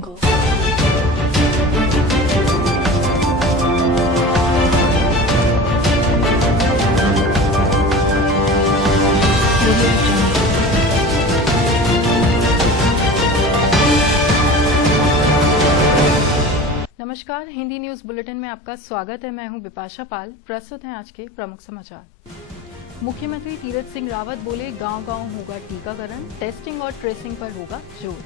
jungle. नमस्कार, Hindi news bulletin में आपका स्वागत है। मैं हूं बिपाशा पाल। प्रस्तुत हैं आज के प्रमुख समाचार। मुख्यमंत्री तीरथ सिंह रावत बोले, गांव-गांव होगा टीकाकरण, टेस्टिंग और ट्रेसिंग पर होगा जोर।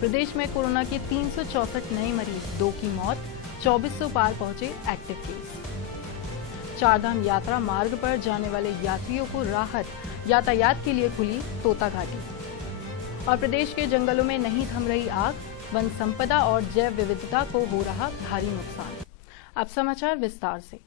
प्रदेश में कोरोना के 364 नए मरीज, 2 की मौत, 2400 पार पहुंचे एक्टिव केस। चारधाम यात्रा मार्ग पर जाने वाले यात्रियों को राहत, यातायात के लिए खुली तोता घाटी। और प्रदेश के जंगलों में नहीं थम रही आग, वन संपदा और जैव विविधता को हो रहा भारी नुकसान। अब समाचार विस्तार से।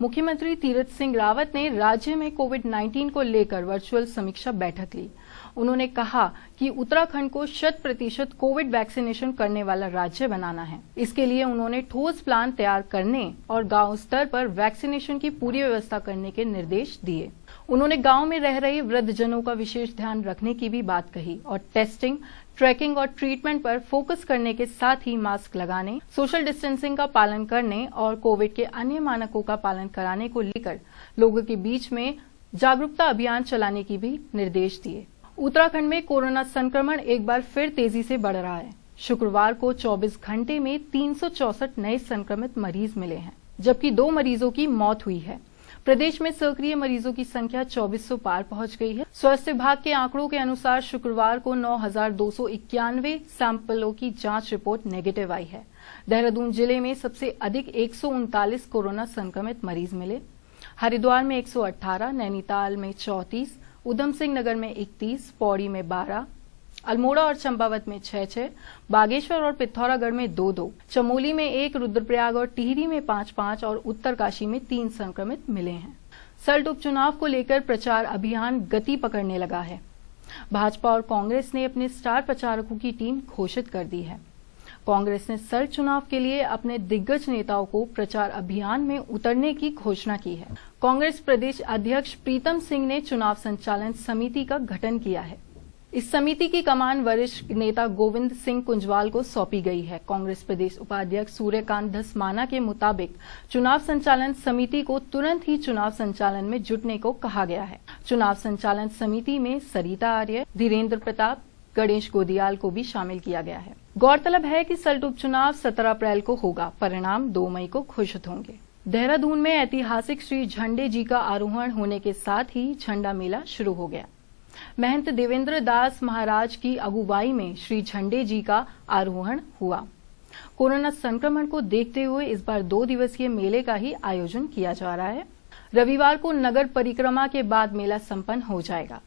मुख्यमंत्री तीरथ सिंह रावत ने राज्य में कोविड-19 को लेकर वर्चुअल समीक्षा बैठक ली। उन्होंने कहा कि उत्तराखंड को 100% कोविड वैक्सीनेशन करने वाला राज्य बनाना है। इसके लिए उन्होंने ठोस प्लान तैयार करने और गांव स्तर पर वैक्सीनेशन की पूरी व्यवस्था करने के निर्देश दिए। उन्होंने गांव में रह रहे वृद्धजनों का विशेष ध्यान रखने की भी बात कही और टेस्टिंग, ट्रैकिंग और ट्रीटमेंट पर फोकस करने के साथ ही मास्क लगाने, सोशल डिस्टेंसिंग का पालन करने और कोविड के अन्य मानकों का पालन कराने को लेकर लोगों के बीच में जागरूकता अभियान चलाने की भी निर्देश दिए। उत्तराखंड में कोरोना संक्रमण एक बार फिर तेजी से बढ़ रहा है। शुक्रवार को 24 घंटे में 364 नए संक्रमित मरीज मिले हैं, जबकि 2 मरीजों की मौत हुई है। प्रदेश में सक्रिय मरीजों की संख्या 2400 पार पहुंच गई है। स्वास्थ्य विभाग के आंकड़ों के अनुसार शुक्रवार को 9291 सैंपलों की जांच रिपोर्ट नेगेटिव आई है। देहरादून जिले में सबसे अधिक 139 कोरोना संक्रमित मरीज मिले। हरिद्वार में 118, नैनीताल में 34, उधम सिंह नगर में 31, पौड़ी में 12, अल्मोड़ा और चंपावत में 6-6, बागेश्वर और पिथौरागढ़ में 2-2, चमोली में 1, रुद्रप्रयाग और टिहरी में 5-5 और उत्तरकाशी में 3 संक्रमित मिले हैं। सल्ट उपचुनाव को लेकर प्रचार अभियान गति पकड़ने लगा है। भाजपा और कांग्रेस ने अपने स्टार प्रचारकों की टीम घोषित कर दी है। कांग्रेस ने सल्ट चुनाव के लिए अपने दिग्गज नेताओं को प्रचार अभियान में उतरने की घोषणा की है। कांग्रेस प्रदेश अध्यक्ष प्रीतम सिंह ने चुनाव संचालन समिति का गठन किया है। इस समिति की कमान वरिष्ठ नेता गोविंद सिंह कुंजवाल को सौंपी गई है। कांग्रेस प्रदेश उपाध्यक्ष सूर्यकांत धस्माना के मुताबिक चुनाव संचालन समिति को तुरंत ही चुनाव संचालन में जुटने को कहा गया है। चुनाव संचालन समिति में सरिता आर्य, धीरेन्द्र प्रताप, गणेश गोदियाल को भी शामिल किया गया है। गौरतलब है कि सल्ट उपचुनाव 17 अप्रैल को होगा। परिणाम 2 मई को घोषित होंगे। देहरादून में ऐतिहासिक श्री झंडे जी का आरोहण होने के साथ ही झंडा मेला शुरू हो गया। महंत देवेंद्र दास महाराज की अगुवाई में श्री झंडे जी का आरोहण हुआ। कोरोना संक्रमण को देखते हुए इस बार 2 दिवसीय मेले का ही आयोजन किया जा रहा है। रविवार को नगर परिक्रमा के बाद मेला संपन्न हो जाएगा।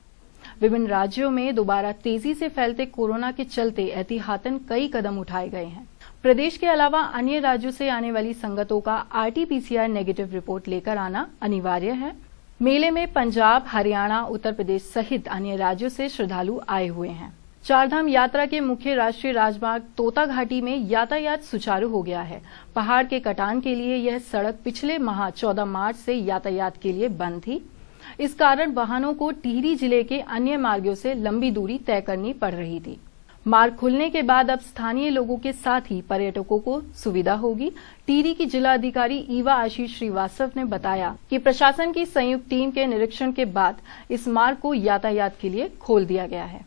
विभिन्न राज्यों में दोबारा तेजी से फैलते कोरोना के चलते एहतियातन कई कदम उठाए गए हैं। प्रदेश के अलावा अन्य राज्यों से आने वाली संगतों का RT-PCR नेगेटिव रिपोर्ट लेकर आना अनिवार्य है। मेले में पंजाब, हरियाणा, उत्तर प्रदेश सहित अन्य राज्यों से श्रद्धालु आए हुए हैं। चारधाम यात्रा के मुख्य राष्ट्रीय राजमार्ग तोता घाटी में यातायात सुचारू हो गया है। पहाड़ के कटान के लिए यह सड़क पिछले माह 14 मार्च से यातायात के लिए बंद थी। इस कारण वाहनों को टिहरी जिले के अन्य मार्गों से लंबी दूरी तय करनी पड़ रही थी। मार्ग खुलने के बाद अब स्थानीय लोगों के साथ ही पर्यटकों को सुविधा होगी। टिहरी की जिलाधिकारी ईवा आशीष श्रीवास्तव ने बताया कि प्रशासन की संयुक्त टीम के निरीक्षण के बाद इस मार्ग को यातायात के लिए खोल दिया गया है।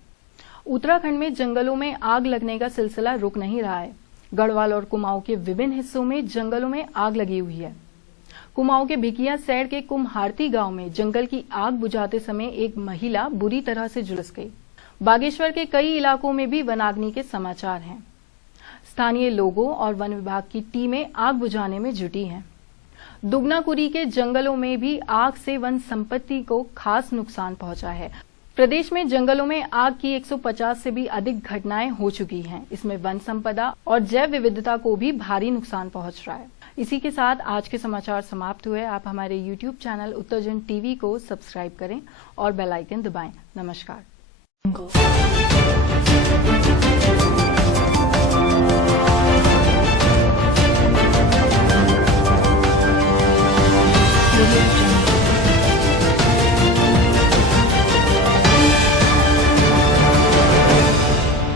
उत्तराखंड में जंगलों में आग लगने का सिलसिला रुक नहीं रहा है। गढ़वाल और कुमाऊं के विभिन्न हिस्सों में जंगलों में आग लगी हुई है। कुमाऊं के भिकिया सैड़ के कुम्हारती गांव में जंगल की आग बुझाते समय एक महिला बुरी तरह से झुलस गई। बागेश्वर के कई इलाकों में भी वनाग्नि के समाचार हैं। स्थानीय लोगों और वन विभाग की टीमें आग बुझाने में जुटी हैं। दुगनाकुरी के जंगलों में भी आग से वन संपत्ति को खास नुकसान पहुंचा है। प्रदेश में जंगलों में आग की 150 से भी अधिक घटनाएं हो चुकी हैं। इसमें वन संपदा और जैव विविधता को भी भारी नुकसान पहुंच रहा है। इसी के साथ आज के समाचार समाप्त हुए। आप हमारे YouTube चैनल उत्तरजन टीवी को सब्सक्राइब करें और बेल आइकन दबाएं। नमस्कार।